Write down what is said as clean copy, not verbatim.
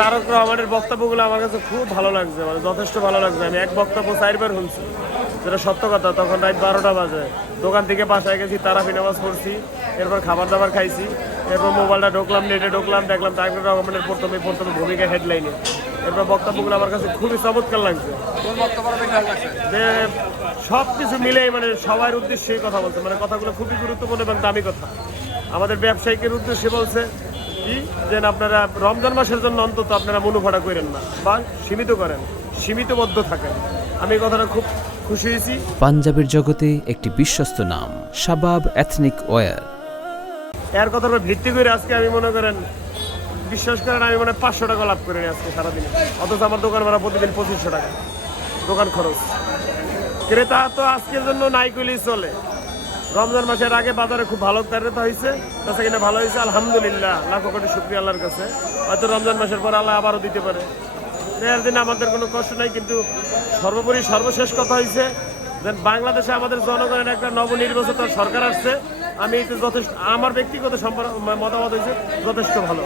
তারক রহমানের বক্তব্যগুলো আমার কাছে খুব ভালো লাগছে, মানে যথেষ্ট ভালো লাগছে। আমি এক বক্তব্য 4বার শুনছি, যেটা সত্য কথা। তখন রাত 12টা বাজে, দোকান থেকে বাসায় গেছি, তারাবি নামাজ পড়ছি, এরপর খাবার দাবার খাইছি, এরপর মোবাইলটা ঢুকলাম, নেটে ঢুকলাম, দেখলাম তারক রহমানের প্রথমে ভূমিকা হেডলাইনে। এরপর বক্তব্যগুলো আমার কাছে খুবই চমৎকার লাগছে, যে সব কিছু মিলেই মানে সবার উদ্দেশ্যে কথা বলছে, মানে কথাগুলো খুবই গুরুত্বপূর্ণ এবং দামি কথা। আমাদের ব্যবসায়িকের উদ্দেশ্যে বলছে কি, যে আপনারা রমজান মাসের জন্য অন্তত আপনারা মুনাফাটা করেন না, বা সীমিত করেন, সীমিতবদ্ধ থাকেন। আমি এই কথাটা খুব খুশি হয়েছি। পাঞ্জাবের জগতে একটি বিশ্বস্ত নাম শাবাব এথনিক ওয়্যার। এর কথার উপর ভিত্তি করে আজকে আমি মনে করেন, বিশ্বাস করেন, আমি মানে 500 টাকা লাভ করি আজকে সারাদিনে। অথচ আমার দোকান ভাড়া প্রতিদিন 2500 টাকা দোকান খরচ। ক্রেতা তো আজকের জন্য নাই কইলেই চলে। রমজান মাসের আগে বাজারে খুব ভালো ক্রেতা হয়েছে, তাছাড়া কিনা ভালো হয়েছে, আলহামদুলিল্লাহ, লাখো কোটি শুকরিয়া আল্লাহর কাছে। হয়তো রমজান মাসের পর আল্লাহ আবারও দিতে পারে, এর দিনে আমাদের কোনো কষ্ট নাই। কিন্তু সর্বোপরি সর্বশেষ কথা হয়েছে যে বাংলাদেশে আমাদের জনগণের একটা নবনির্বাচিত সরকার আসছে। আমি এতে যথেষ্ট, আমার ব্যক্তিগত মতামত হয়েছে যথেষ্ট ভালো।